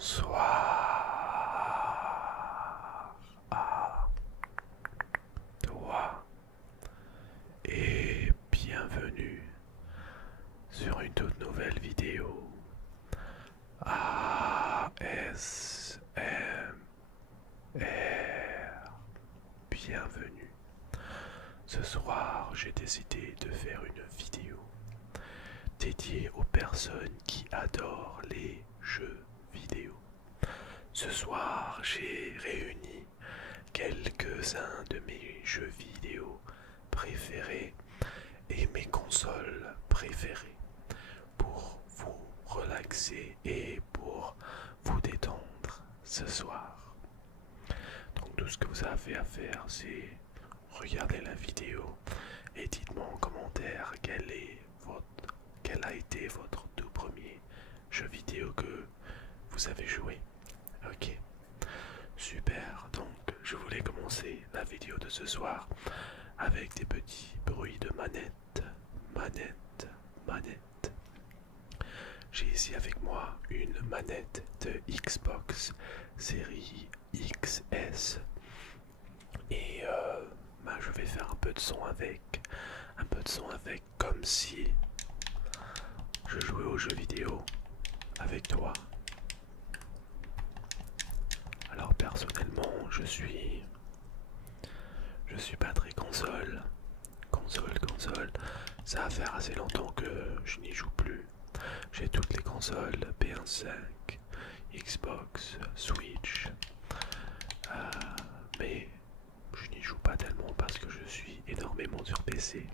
Bonsoir à toi et bienvenue sur une toute nouvelle vidéo ASMR. Bienvenue. Ce soir, j'ai décidé de faire une vidéo dédiée aux personnes qui adorent les jeux vidéo. Ce soir, j'ai réuni quelques-uns de mes jeux vidéo préférés et mes consoles préférées pour vous relaxer et pour vous détendre ce soir. Donc tout ce que vous avez à faire, c'est regarder la vidéo et dites-moi en commentaire quel a été votre tout premier jeu vidéo que vous avez joué. Ok, super. Donc je voulais commencer la vidéo de ce soir avec des petits bruits de manette. J'ai ici avec moi une manette de Xbox série XS et je vais faire un peu de son avec, comme si je jouais aux jeux vidéo avec toi. Alors personnellement, je suis pas très console. Ça va faire assez longtemps que je n'y joue plus. J'ai toutes les consoles, PS5, Xbox, Switch, mais je n'y joue pas tellement parce que je suis énormément sur PC.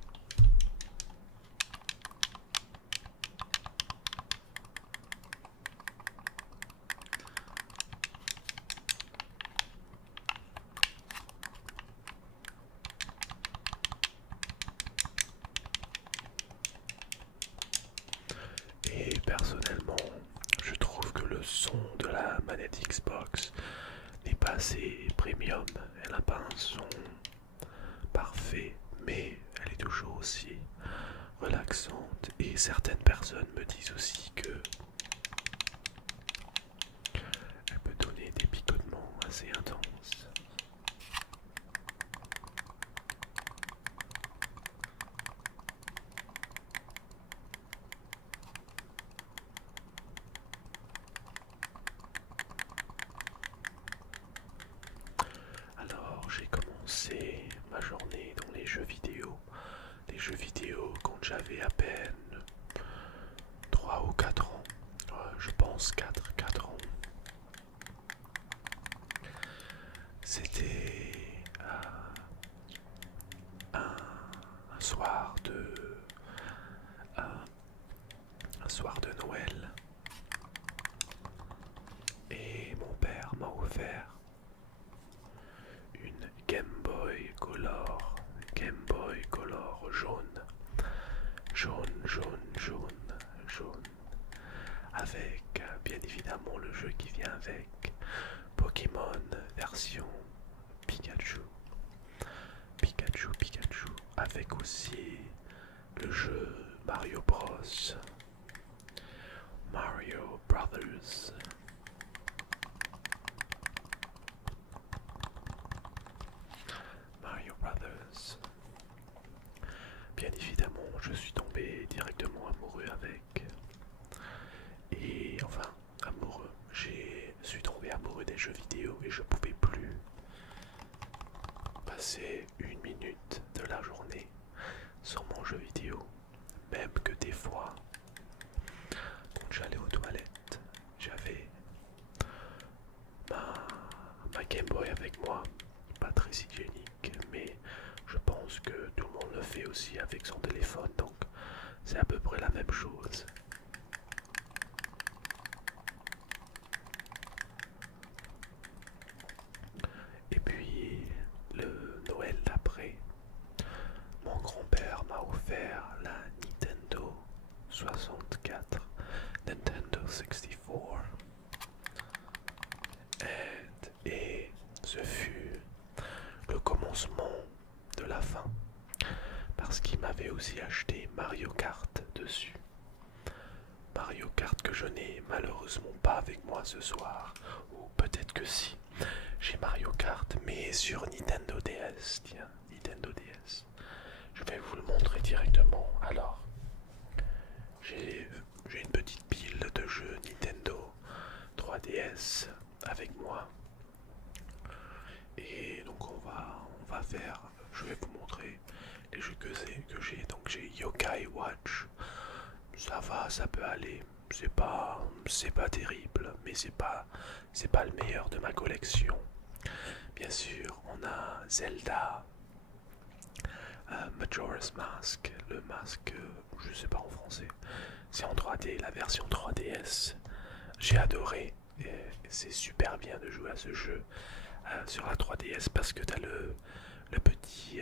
Et personnellement, je trouve que le son de la manette Xbox n'est pas assez premium. Elle n'a pas un son parfait, mais elle est toujours aussi relaxante. Et certaines personnes me disent aussi que elle peut donner des picotements assez intenses. Alors j'ai commencé ma journée dans les jeux vidéo. Les jeux vidéo quand j'avais à peine 3 ou 4 ans. Je pense 4 ans. C'était un soir un soir de Noël. Et mon père m'a offert une Game Boy Color jaune, avec bien évidemment le jeu qui vient avec, Pokémon version Pikachu, avec aussi le jeu Mario Bros, Mario Brothers. Bien évidemment, je suis tombé directement amoureux avec. Et enfin, amoureux. Je suis tombé amoureux des jeux vidéo et je pouvais plus passer une minute de la journée sans mon jeu vidéo. Même que des fois, quand j'allais aux toilettes, j'avais ma Game Boy avec moi. Pas très hygiénique, mais je pense que tout le monde le fait aussi avec son téléphone, donc c'est à peu près la même chose. Et puis le Noël d'après, mon grand-père m'a offert la Nintendo 64, Nintendo 64. Et ce fut le commencement de la fin, parce qu'il m'avait aussi acheté Mario Kart dessus. Mario Kart que je n'ai malheureusement pas avec moi ce soir. Ou peut-être que si. J'ai Mario Kart, mais sur Nintendo DS. Tiens, Nintendo DS. Je vais vous le montrer directement. Alors, j'ai une petite pile de jeux Nintendo 3DS avec moi. Et donc on va faire, je vais vous montrer les jeux que j'ai. Donc j'ai Yokai Watch. Ça va, ça peut aller. C'est pas terrible, mais c'est pas le meilleur de ma collection. Bien sûr, on a Zelda, Majora's Mask, le masque, je sais pas en français. C'est en 3D, la version 3DS. J'ai adoré. Et c'est super bien de jouer à ce jeu sur la 3DS parce que tu as le petit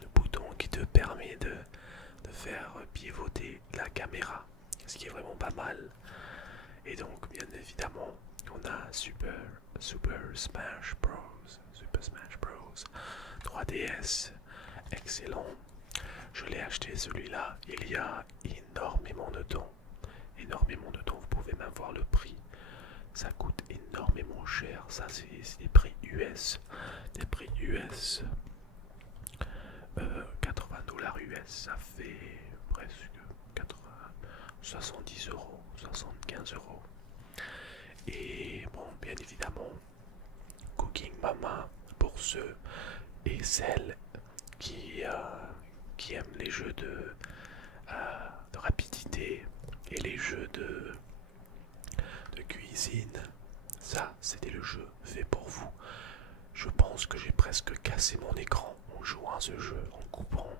le bouton qui te permet de faire pivoter la caméra, ce qui est vraiment pas mal. Et donc, bien évidemment, on a Super Smash Bros. 3DS, excellent. Je l'ai acheté celui-là il y a énormément de temps. Énormément de temps, vous pouvez même voir le prix. Ça coûte énormément cher. Ça, c'est des prix US. Des prix US. 80 $ US, ça fait presque 70 euros, 75 euros. Et bon, bien évidemment, Cooking Mama pour ceux et celles qui aiment les jeux de rapidité et les jeux de cuisine. Ça, c'était le jeu fait pour vous. Je pense que j'ai presque cassé mon écran en jouant à ce jeu, en coupant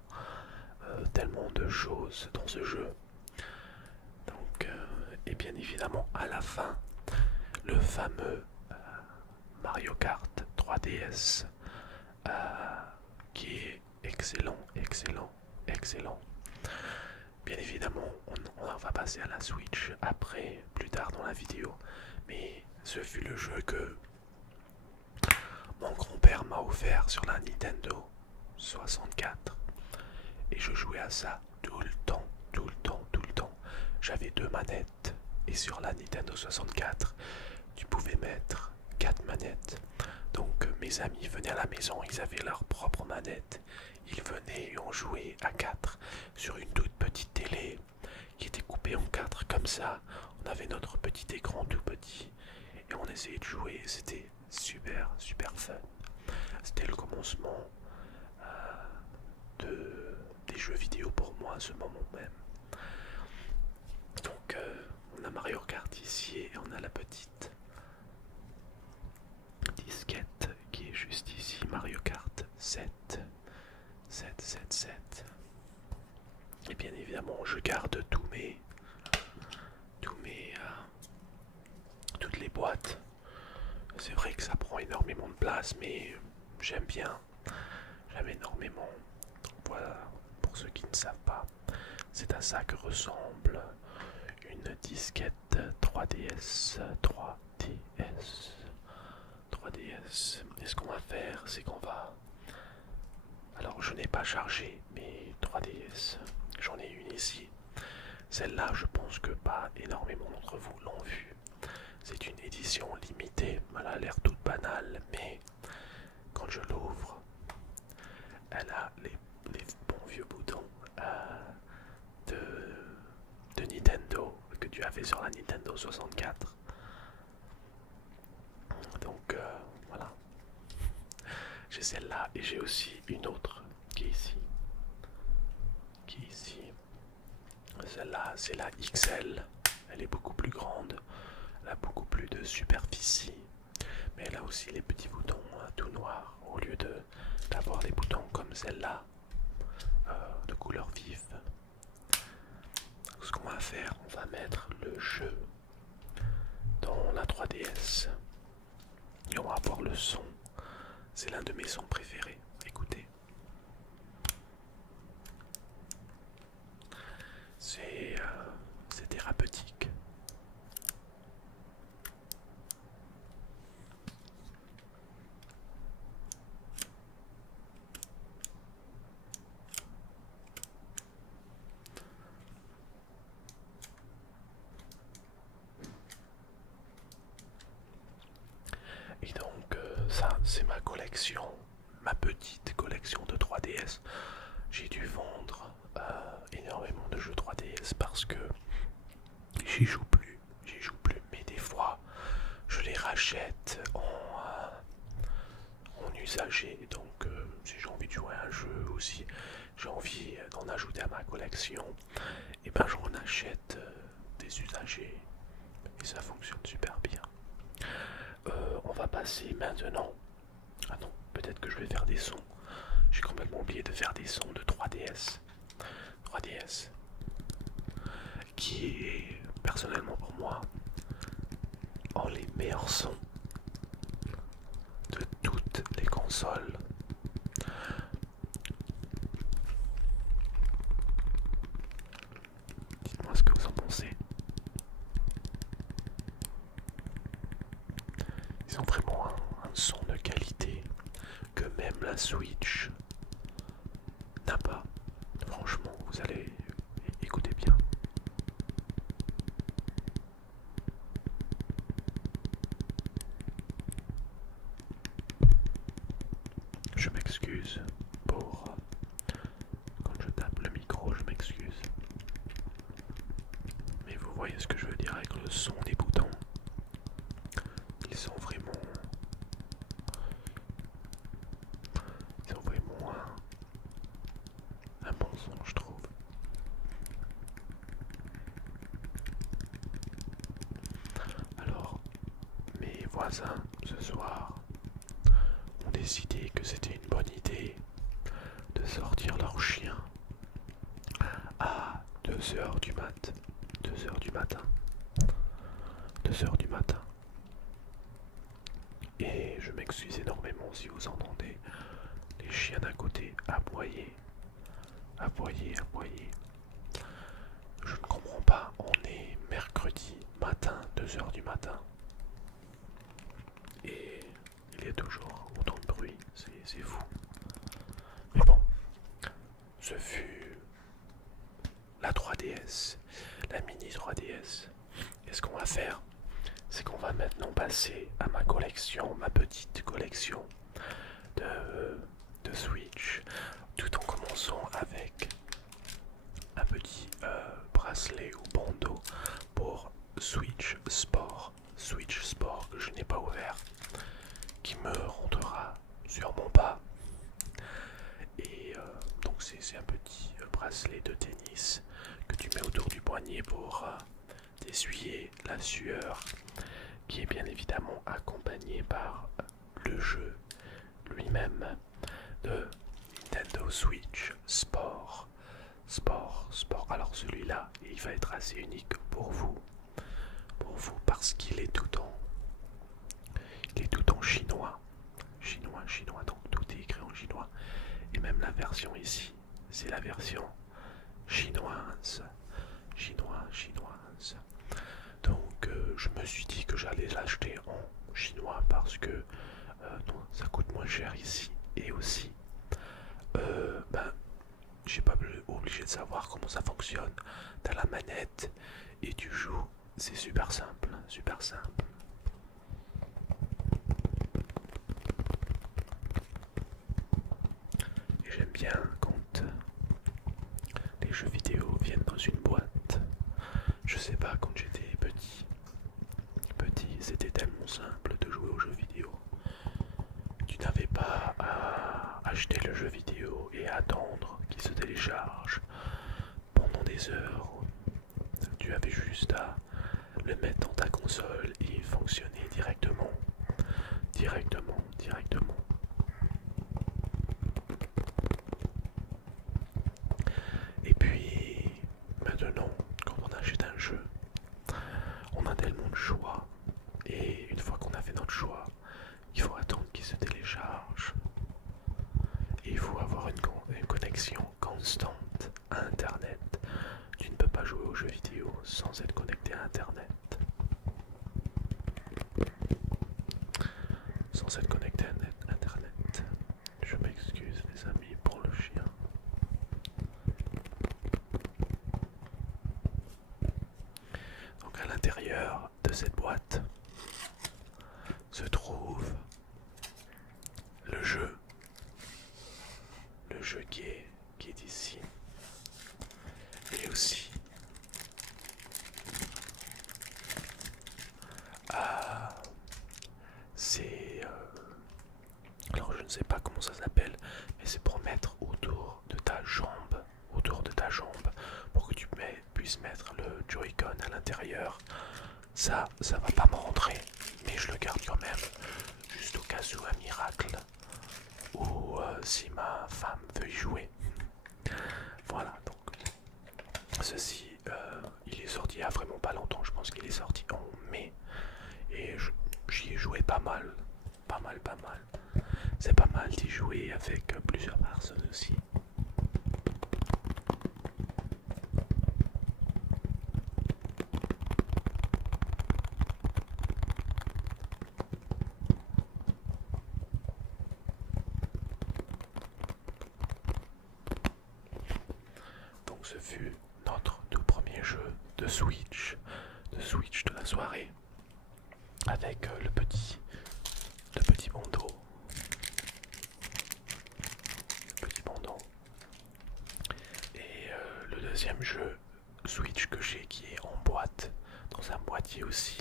tellement de choses dans ce jeu. Donc, et bien évidemment, à la fin, le fameux Mario Kart 3DS qui est excellent, excellent, excellent. Bien évidemment, on va passer à la Switch après, plus tard dans la vidéo, mais ce fut le jeu que mon grand-père m'a offert sur la Nintendo 64 et je jouais à ça tout le temps, tout le temps, tout le temps. J'avais 2 manettes et sur la Nintendo 64, tu pouvais mettre 4 manettes. Donc mes amis venaient à la maison, ils avaient leur propre manette. Ils venaient et on jouait à 4 sur une toute petite télé qui était coupée en 4 comme ça. On avait notre petit écran tout petit et on essayait de jouer. C'était super, super fun. C'était le commencement des jeux vidéo pour moi à ce moment même. Donc on a Mario Kart ici et on a la petite disquette qui est juste ici, Mario Kart 7. Et bien évidemment, je garde toutes les boîtes. C'est vrai que ça prend énormément de place, mais j'aime bien. J'aime énormément. Donc voilà, pour ceux qui ne savent pas, c'est à ça que ressemble une disquette 3DS. 3DS. Et ce qu'on va faire, c'est qu'on va... Alors, je n'ai pas chargé mes 3DS. J'en ai une ici. Celle-là, je pense que pas énormément d'entre vous l'ont vue. C'est une édition limitée. Elle a l'air toute banale, mais quand je l'ouvre, elle a les bons vieux boutons de Nintendo que tu avais sur la Nintendo 64. Donc voilà. J'ai celle-là et j'ai aussi une autre qui est ici. Celle-là, c'est la XL. Elle est beaucoup plus grande. Elle a beaucoup plus de superficie. Mais elle a aussi les petits boutons tout noirs au lieu d'avoir les boutons comme celle-là de couleur vive. Donc, ce qu'on va faire, on va mettre le jeu dans la 3DS et on va avoir le son. C'est l'un de mes sons préférés. Écoutez. C'est thérapeutique. collection, ma petite collection de 3DS. J'ai dû vendre énormément de jeux 3DS parce que j'y joue plus, mais des fois je les rachète en usagé, donc si j'ai envie de jouer à un jeu aussi, j'ai envie d'en ajouter à ma collection, et ben j'en achète des usagés et ça fonctionne super bien. On va passer maintenant. Ah non, peut-être que je vais faire des sons. J'ai complètement oublié de faire des sons de 3DS. 3DS. Qui est personnellement pour moi en les meilleurs sons de toutes les consoles. Dites-moi ce que vous en pensez. Ils ont vraiment un son de qualité que même la Switch n'a pas. Franchement, vous allez écouter bien. Je m'excuse pour quand je tape le micro, je m'excuse. Mais vous voyez ce que je veux dire avec le son des boutons. Ils sont vraiment un bon son, je trouve. Alors, mes voisins ce soir ont décidé que c'était une bonne idée de sortir leur chien à 2h du mat. 2h du matin. 2h du matin. Et je m'excuse énormément si vous entendez les chiens d'à côté aboyer. Aboyer. Je ne comprends pas, on est mercredi matin, 2h du matin. Et il y a toujours autant de bruit, c'est fou. Mais bon, ce fut la 3DS, la mini 3DS. Et ce qu'on va faire, c'est qu'on va maintenant passer à ma collection, ma petite collection de Switch, tout en commençant avec un petit bracelet ou bandeau pour Switch Sport que je n'ai pas ouvert, qui me rentrera sûrement pas. Et donc c'est un petit bracelet de tennis que tu mets autour du poignet pour t'essuyer la sueur, qui est bien évidemment accompagné par le jeu lui-même de Nintendo Switch Sport. Alors celui-là, il va être assez unique pour vous parce qu'il est tout en chinois, donc tout est écrit en chinois, et même la version ici, c'est la version chinoise. Donc je me suis dit que j'allais l'acheter en chinois parce que non, ça coûte moins cher ici, et aussi j'ai pas obligé de savoir comment ça fonctionne. T'as la manette et tu joues, c'est super simple. Et j'aime bien quand les jeux vidéo viennent dans une boîte. Je sais pas, quand j'étais petit, c'était tellement simple de jouer aux jeux vidéo. Tu n'avais pas à acheter le jeu vidéo et attendre qu'il se télécharge pendant des heures. Tu avais juste à le mettre dans ta console et il fonctionnait directement. Et puis maintenant, quand on achète un jeu, on a tellement de choix, et une fois qu'on a fait notre choix, il faut attendre qu'il se télécharge. Et il faut avoir une connexion constante à Internet. Tu ne peux pas jouer aux jeux vidéo sans être connecté à Internet. Je m'excuse les amis pour le chien. Donc à l'intérieur de cette boîte se trouve le jeu Ça va pas me rentrer, mais je le garde quand même, juste au cas où un miracle, ou si ma femme veut y jouer. Voilà, donc ceci, il est sorti il y a vraiment pas longtemps, je pense qu'il est sorti en mai, et j'y ai joué pas mal, pas mal. C'est pas mal d'y jouer avec plusieurs personnes aussi. Donc ce fut notre tout premier jeu de Switch de la soirée, avec le petit bandeau. Et le deuxième jeu Switch que j'ai, qui est en boîte, dans un boîtier aussi,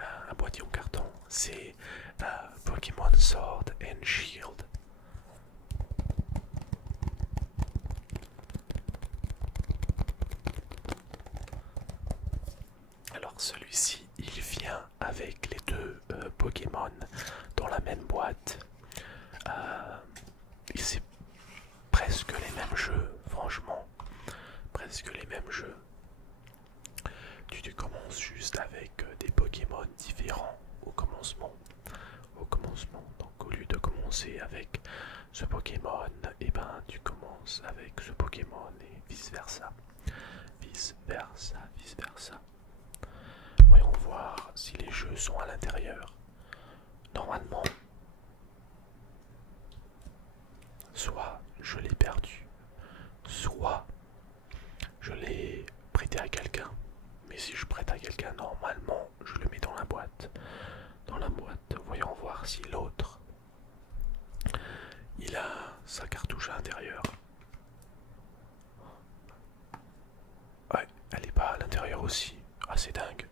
un boîtier en carton, c'est Pokémon Sword and Shield. Alors celui-ci, il vient avec les deux Pokémon dans la même boîte. C'est presque les mêmes jeux, franchement, presque les mêmes jeux. Tu commences juste avec des Pokémon différents au commencement. Donc au lieu de commencer avec ce Pokémon, et ben tu commences avec ce Pokémon et vice versa. Vice versa. Voyons voir si les jeux sont à l'intérieur. Normalement, soit je l'ai perdu, soit je l'ai prêté à quelqu'un. Mais si je prête à quelqu'un, normalement, je le mets dans la boîte. Voyons voir si l'autre, il a sa cartouche à l'intérieur. Ouais, elle est pas à l'intérieur aussi. Ah, c'est dingue.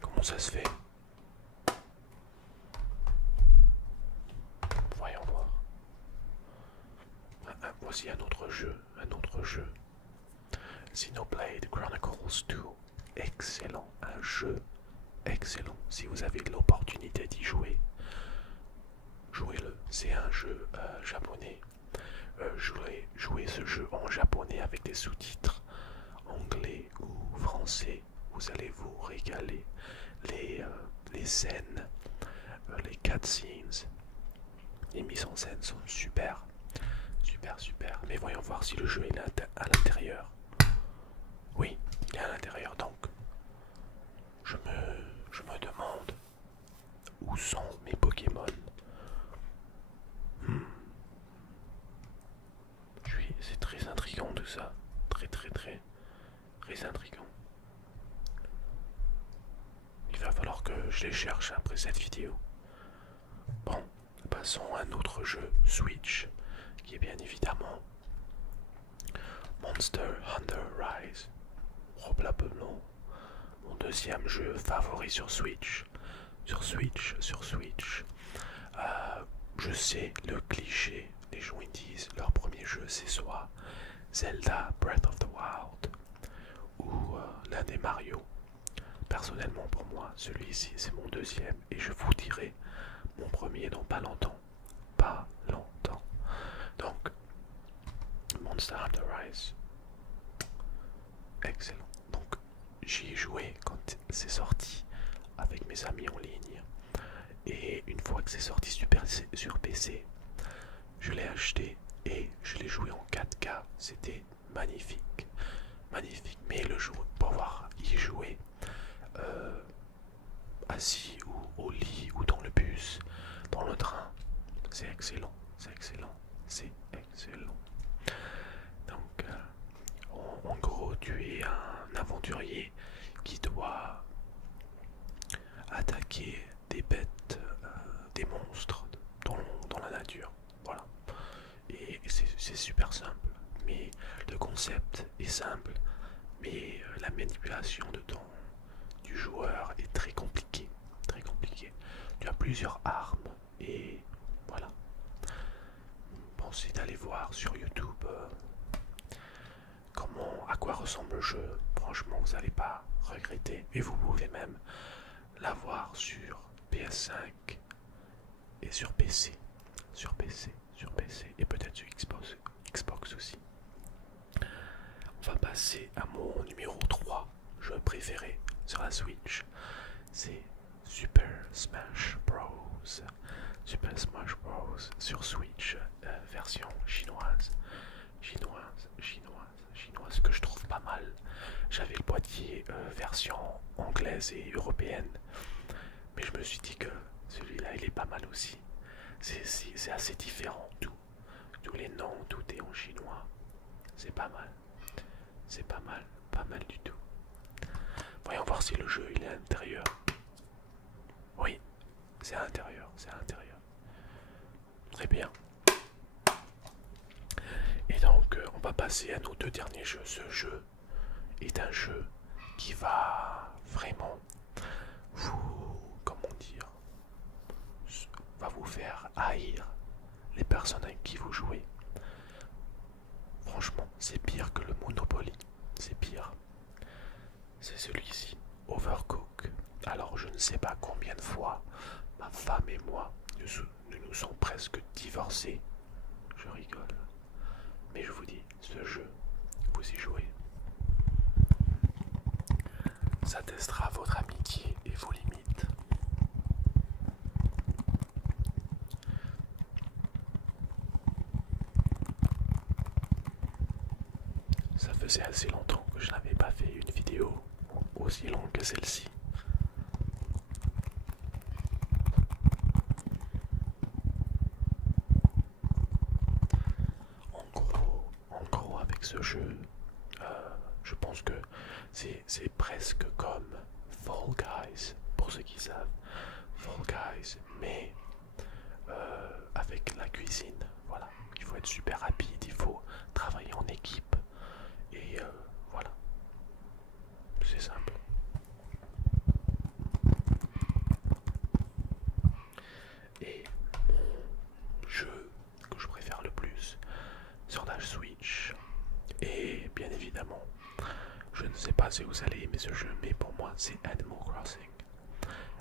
Comment ça se fait? Voyons voir. Voici un autre jeu. Xenoblade Chronicles 2. Excellent, un jeu excellent. Si vous avez l'opportunité d'y jouer, jouez-le. C'est un jeu japonais. Jouez ce jeu en japonais avec des sous-titres anglais ou français. Vous allez vous régaler. Les scènes, les cutscenes, les mises en scène sont super. Mais voyons voir si le jeu est à l'intérieur. Oui, il est à l'intérieur, donc je me demande où sont mes Pokémon. C'est très intriguant tout ça. Très intriguant. Il va falloir que je les cherche après cette vidéo. Bon, passons à un autre jeu Switch, qui est bien évidemment Monster Hunter Rise. Probablement mon deuxième jeu favori sur Switch. Je sais le cliché, les gens ils disent leur premier jeu c'est soit Zelda Breath of the Wild ou l'un des Mario. Personnellement pour moi, celui-ci c'est mon deuxième et je vous dirai mon premier dans pas longtemps. Donc, Monster Hunter Rise, excellent. Donc, j'y ai joué quand c'est sorti avec mes amis en ligne. Et une fois que c'est sorti sur PC, je l'ai acheté et je l'ai joué en 4K. C'était magnifique. Mais le jour pouvoir y jouer assis ou au lit ou dans le bus, dans le train, c'est excellent. Donc, en gros, tu es un aventurier qui doit attaquer des bêtes, des monstres dans la nature. Voilà. Et c'est super simple. Mais le concept est simple. Mais la manipulation du joueur est très compliquée. Tu as plusieurs armes et voilà. Pensez d'aller voir sur YouTube à quoi ressemble le jeu. Franchement, vous n'allez pas regretter. Et vous pouvez même l'avoir sur PS5 et sur PC. Sur PC, sur PC et peut-être sur Xbox aussi. On va passer à mon numéro 3, jeu préféré sur la Switch. C'est Super Smash Bros. Super Smash Bros. Sur Switch, version chinoise, que je trouve pas mal. J'avais le boîtier version anglaise et européenne, mais je me suis dit que celui-là il est pas mal aussi. C'est assez différent, tous les noms, tout est en chinois. C'est pas mal, c'est pas mal du tout. Voyons voir si le jeu il est à l'intérieur. Oui, c'est à l'intérieur, c'est à l'intérieur. Très bien. Et donc, on va passer à nos deux derniers jeux. Ce jeu est un jeu qui va vraiment vous, comment dire, va vous faire haïr les personnes avec qui vous jouez. Franchement, c'est pire que le Monopoly. C'est pire. C'est celui-ci, Overcooked. Alors, je ne sais pas combien de fois ma femme et moi nous nous sommes presque divorcés. Je rigole. Mais je vous dis, ce jeu, vous y jouez, ça testera votre amitié et vos limites. Ça faisait assez longtemps que je n'avais pas fait une vidéo aussi longue que celle-ci. En gros, avec ce jeu, je pense que c'est presque comme Fall Guys, pour ceux qui savent. Fall Guys, mais avec la cuisine. Voilà, il faut être super rapide, il faut travailler en équipe. Et voilà, c'est simple. Et mon jeu que je préfère le plus sur la Switch, et bien évidemment, je ne sais pas si vous allez aimer ce jeu, mais pour moi c'est Animal Crossing.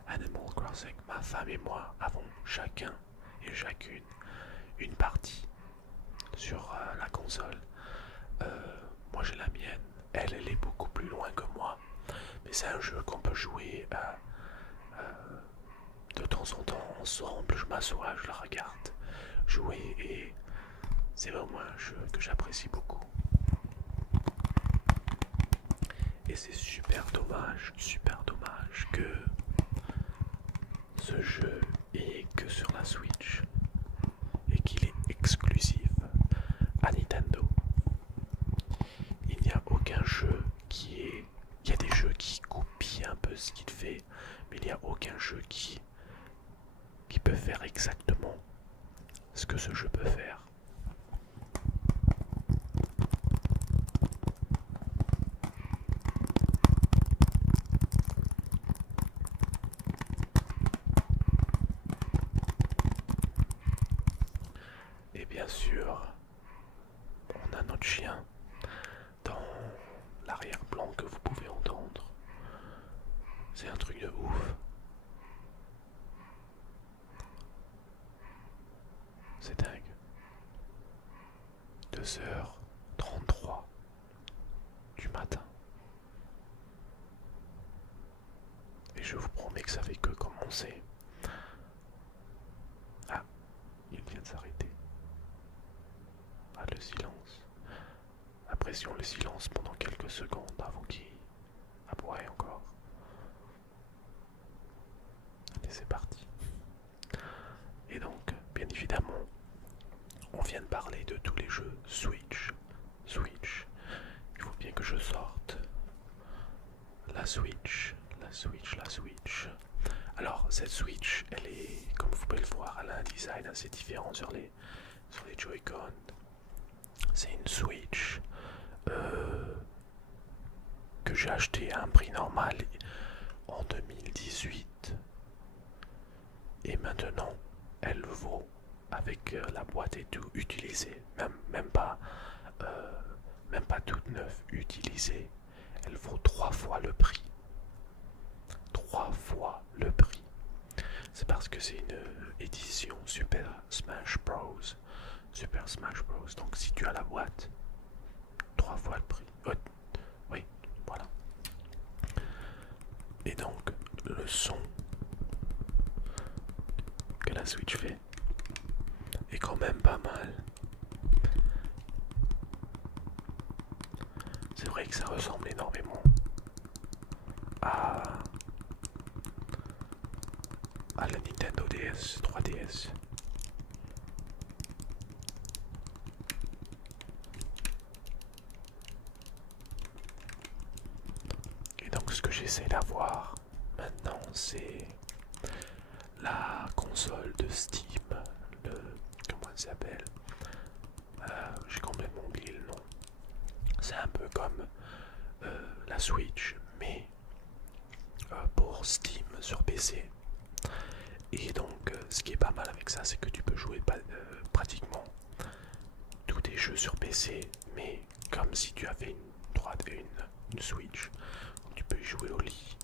Animal Crossing, ma femme et moi avons chacun et chacune une partie sur la console. Moi j'ai la mienne, elle est beaucoup plus loin que moi, mais c'est un jeu qu'on peut jouer de temps en temps ensemble. Je m'assois, je la regarde jouer et c'est vraiment un jeu que j'apprécie beaucoup. Et c'est super dommage que ce jeu est que sur la Switch et qu'il est exclusif à Nintendo. Il n'y a aucun jeu qui est... Il y a des jeux qui copient un peu ce qu'il fait, mais il n'y a aucun jeu qui peut faire exactement ce que ce jeu peut faire. Et bien sûr, on a notre chien dans l'arrière-plan que vous pouvez entendre. C'est un truc de ouf. C'est dingue. 2h33 du matin. Et je vous promets que ça fait que commencer. Ah, il vient de s'arrêter. Ah, le silence. Apprécions le silence pendant quelques secondes avant qu'il aboie encore. Allez, c'est parti. Et donc, bien évidemment, on vient de parler de tous les jeux Switch. Il faut bien que je sorte la Switch. Alors, cette Switch, elle est, comme vous pouvez le voir, elle a un design assez différent sur les Joy-Con. C'est une Switch que j'ai acheté à un prix normal en 2018. Et maintenant, elle vaut, avec la boîte et tout utilisée, même pas toute neuve utilisée, elle vaut 3 fois le prix que c'est une édition Super Smash Bros. Super Smash Bros. Donc si tu as la boîte, 3 fois le prix. Oui, voilà. Et donc le son que la Switch fait est quand même pas mal. C'est vrai que ça ressemble énormément à, à la Nintendo DS, 3DS. Et donc ce que j'essaie d'avoir maintenant, c'est la console de Steam, le, comment elle s'appelle, j'ai complètement oublié le nom. C'est un peu comme la Switch, mais pour Steam sur PC. Et donc ce qui est pas mal avec ça, c'est que tu peux jouer pratiquement tous tes jeux sur PC, mais comme si tu avais une Switch. Donc, tu peux y jouer au lit,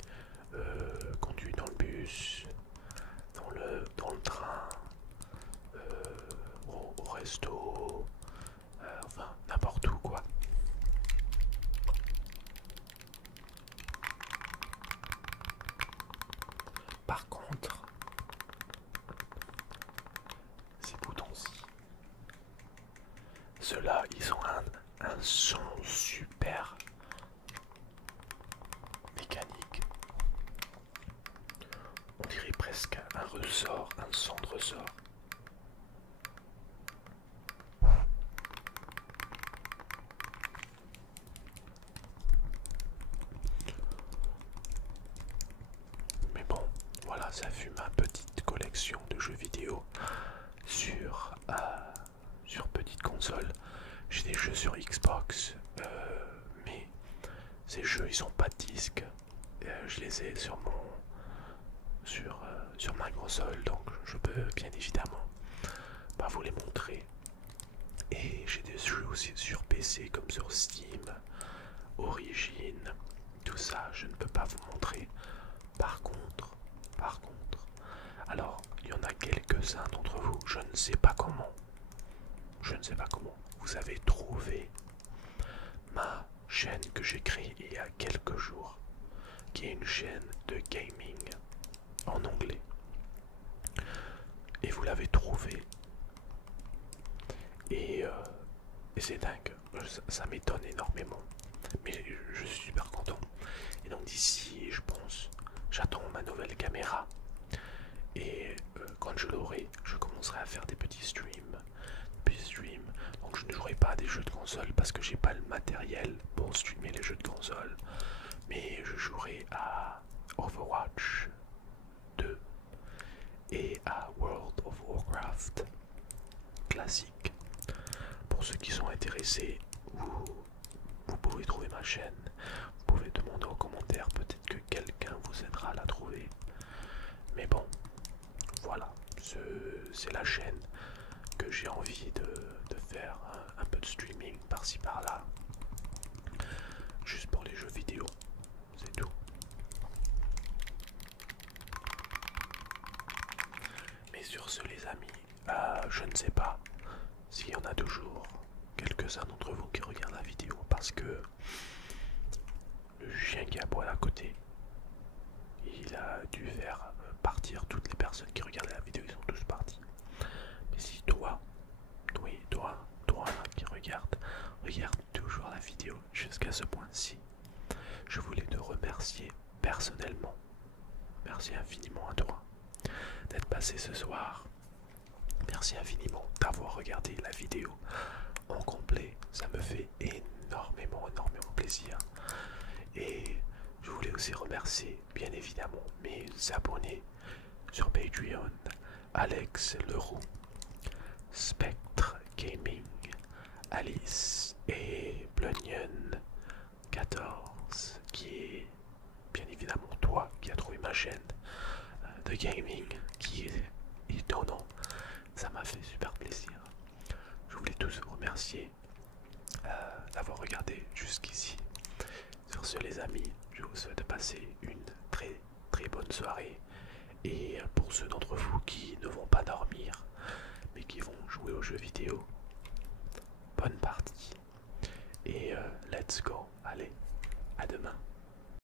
conduire dans le bus, dans le train, au resto, enfin n'importe où quoi. Par contre, ces boutons-ci, ceux-là, ils ont un son super mécanique. On dirait presque un ressort, un son de ressort. Mais bon, voilà, ça fut ma petite collection de jeux vidéo sur petite console. J'ai des jeux sur Xbox, mais ces jeux ils ont pas de disque. Je les ai sur ma console, donc je peux bien évidemment pas vous les montrer. Et j'ai des jeux aussi sur PC comme sur Steam, Origin, tout ça je ne peux pas vous montrer. Par contre, alors il y en a quelques-uns d'entre vous, je ne sais pas comment, vous avez trouvé ma chaîne que j'ai créée il y a quelques jours, qui est une chaîne de gaming en anglais. Et vous l'avez trouvé. Et c'est dingue, ça m'étonne énormément. Mais je suis super content. Et donc d'ici, je pense, j'attends ma nouvelle caméra. Et quand je l'aurai, je commencerai à faire des petits streams. Donc je ne jouerai pas à des jeux de console parce que j'ai pas le matériel pour streamer les jeux de console. Mais je jouerai à Overwatch 2 et à World of Warcraft classique. Pour ceux qui sont intéressés, vous pouvez trouver ma chaîne. Vous pouvez demander en commentaire, peut-être que quelqu'un vous aidera à la trouver. Mais bon, voilà, c'est la chaîne que j'ai envie de faire un peu de streaming par-ci par-là. Juste pour les jeux vidéo, c'est tout. Mais sur ce les amis, je ne sais pas s'il y en a toujours quelques-uns d'entre vous qui regardent la vidéo parce que le chien qui aboie à côté, il a dû faire partir toutes les personnes qui regardaient la vidéo, ils sont tous partis. Mais si toi qui regarde toujours la vidéo jusqu'à ce point-ci, je voulais te remercier personnellement. Merci infiniment à toi d'être passé ce soir. Merci infiniment d'avoir regardé la vidéo en complet. Ça me fait énormément plaisir. Et je voulais aussi remercier bien évidemment mes abonnés sur Patreon, Alex Leroux, Spectre Gaming, Alice et Blunion 14, qui est bien évidemment toi qui as trouvé ma chaîne de gaming, qui est étonnant. Ça m'a fait super plaisir. Je voulais tous vous remercier d'avoir regardé jusqu'ici. Sur ce les amis, je vous souhaite de passer une très bonne soirée Et pour ceux d'entre vous qui ne vont pas dormir, mais qui vont jouer aux jeux vidéo, bonne partie. Et let's go.